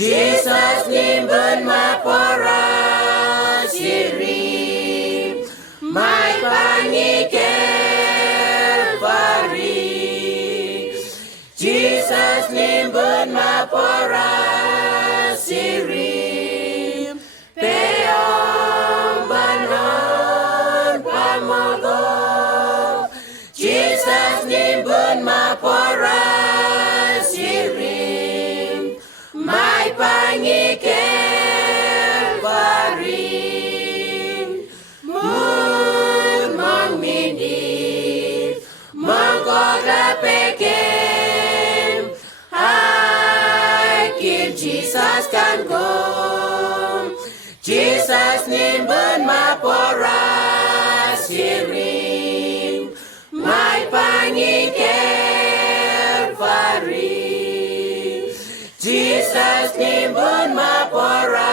Jesus nimbun mapora sirim mai pangi Calvary. Jesus nimbun mapora sirim peong banon pamogo. Jesus nimbun mapora sirim mai pangi Calvary. Mun mong minit monggoda pekem. I give Jesus can go. Jesus nimbun mapora sirim mai pangi Calvary. Jesus nimbun mapora